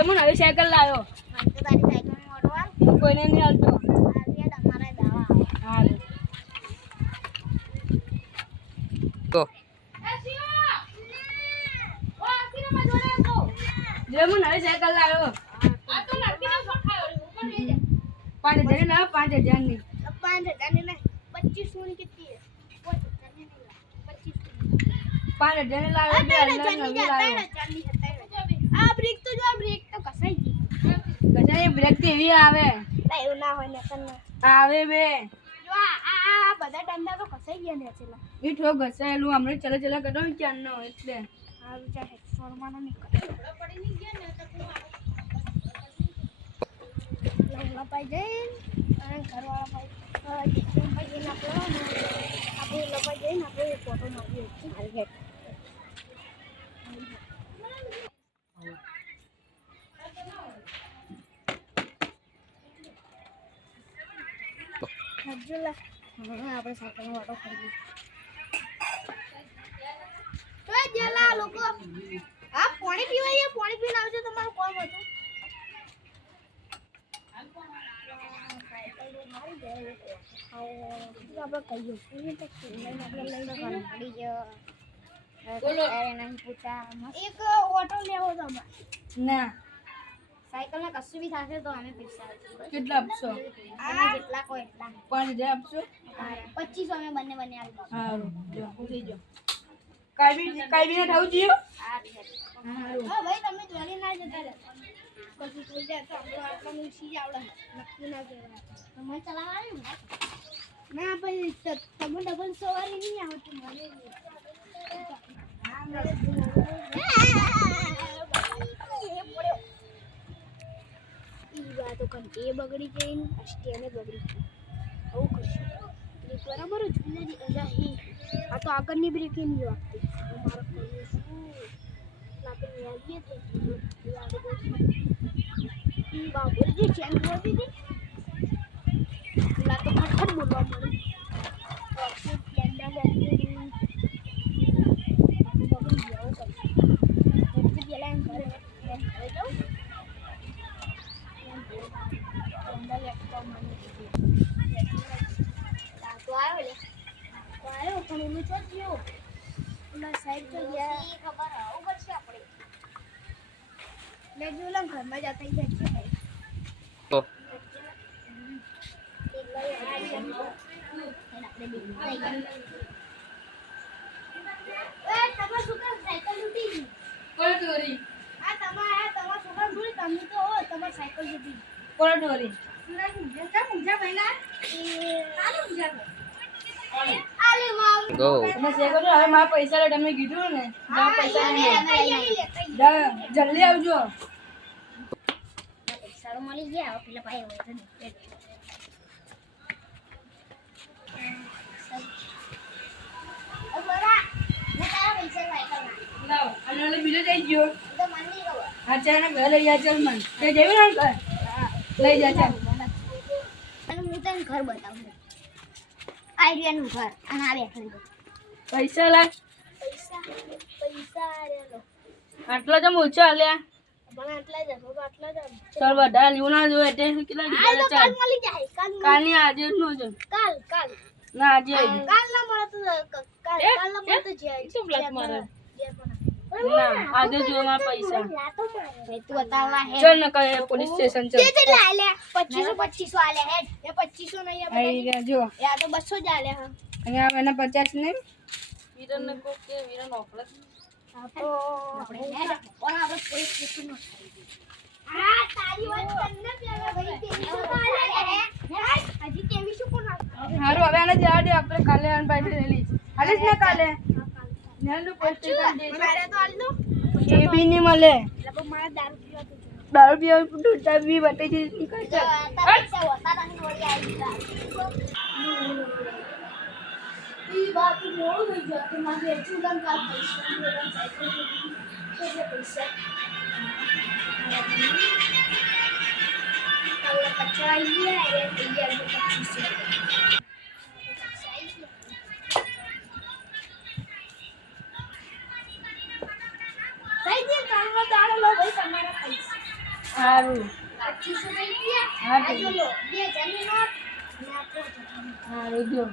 જેમન હવે સાયકલ લાવ્યો મને તો તારી સાયકલ મોડવા કોઈને નહીં હાલતો આવ્યા તમારા દાવા હાલ તો જેમન હવે સાયકલ લાવ્યો આ તો લડકીને પખાયો ઉપર લઈ જા 5000 ના 5000 ની 5000 ની નહીં 2500 ની કેટલી 5000 ની લાવ્યો 2000 ની લાવ્યો આ બ્રેક તો જો બ્રેક તો કસાઈ ગઈ ગજાએ બ્રેક થી એવી આવે ના એવું ના હોય ને કન આવે બે જો આ બધા ડંડા તો કસાઈ ગયા ને છેલા ઈ ઠો ઘસાયેલું હમણે ચલે ચલે કટો ક્યાં નો એટલે આ વિચાર ફોરમાનો નીકળે પડી ની ગયા ને તો લવલા પાઈ જઈ અને ઘરવાળા પાઈ ભાઈ ના પેલો આપણે લપાઈ જઈને આપણે ફોટો મારીએ હાલ હેડ હજુલા આપણે સાયકલનો વાટો કરી તો જેલા લોકો આ પાણી પીવાય પાણી પીને આવજો તમારું કોમ હતું આપણે કહીએ એક ઓટો લેવો તમારે ના સાયકલ ના કશું બી થશે તો અમે પૈસા કેટલા આપશો તમે જેટલા કોઈ એટલા 5000 આપશો 2500 અમે બંને બંને આલી દો હારું જો ઉઠી જો કાઈ બી ના થાવું જીયો હારું હા ભાઈ તમે જોડી ના જતા રહે કશું થઈ જાય તો આપણે ઊંચી આવડે નક્કી ના કહેવાય તમે ચલાવવાનું ના ભાઈ તમે ડબલ સવારી નહીં આવતી મને તો કંટી બગડી ગઈ ને સ્ટેને બગડી ગઈ આવું કરશું બ્રેક બરાબર જ નહીં આ તો આગળની બ્રેક નહીં વાગતી મારો કહીએ શું આપણે આવીએ તો બાબુજી ચેન કરી દીધી પેલા તો ખટખટ બોલવા મળે ઘરમાં જતા સાયકલ લૂટી ગઈ કોણ ચોરી આ તમારા છોકરા જોડી તમે તો હો તમારી સાયકલ લૂટી કોણ ચોરી ગો તમે સાયકલ હવે મારા પૈસા લે તમે કીધું ને મારા પૈસા જલ્દી આવજો પૈસા મળી ગયા પેલા ભાઈ હોય લાવ અને બીજો જઈ ગયો તો મને નહીં ખબર હા ચાલ ઘરે લઈ જા ચાલ મન તે જઈ ને ઘર લઈ જા ચાલ અને હું તને ઘર બતાવું આઈડિયાનું ઘર અને આ બેઠું પૈસા લાગ પૈસા આરેલો આટલા જ ઓછા આલ્યા પણ આટલા જ હતો આટલા જ ચાલ બધા લીવું ના જોઈએ એટલે કેટલા કાલ દીધા તો ચાલ કાલ મળી જાય કાલની આજે નો જો કાલ ના આજે આવી કાલ ના મળે તો કાલ ના મળે તો જાય શું બ્લેક મારે જે પણ ના આજે જો મારા પૈસા તું બતાવવા હે ચાલ ને કહે પોલીસ સ્ટેશન ચાલ તે લે 2500 આલે હેડ એ 2500 નહીં આઈ ગયા જો એ આ તો 200 જ આલે હા અને આ એના 50 નહીં વિરન ને કો કે વિરન ઓફર આ તો આપણે હેડ ઓર આપણે પોલીસ સ્ટેશન નો આ તારી વાત તને પેલા ભાઈ 2300 આલે હે હજી 2300 કોણ હારું હવે આને જવા દે આપણે કાલે આન પાસે લઈ લઈશ હાલીશ ને કાલે નેલું પોલીસ સ્ટેશન દે મારે તો આલ દો એ બી નહીં મળે એટલે મારા દારૂ પીવા દૂધ બી બટે છે નીકળ પૈસા હોતા નહીં વળી આવી ગયા ઈ વાત મોડું થઈ ગયું કે મારે ચૂડન કાલ પૈસા સાયકલ કે પૈસા હવે કચરા આવી ગયા એ તૈયાર 2500 થઈ ગયું કામનો દાડો લો ભાઈ તમારા પૈસા સારું 2500 રૂપિયા હા આ તો જો લો 2000 ની નોટ અને આ 5000 ની સારું જો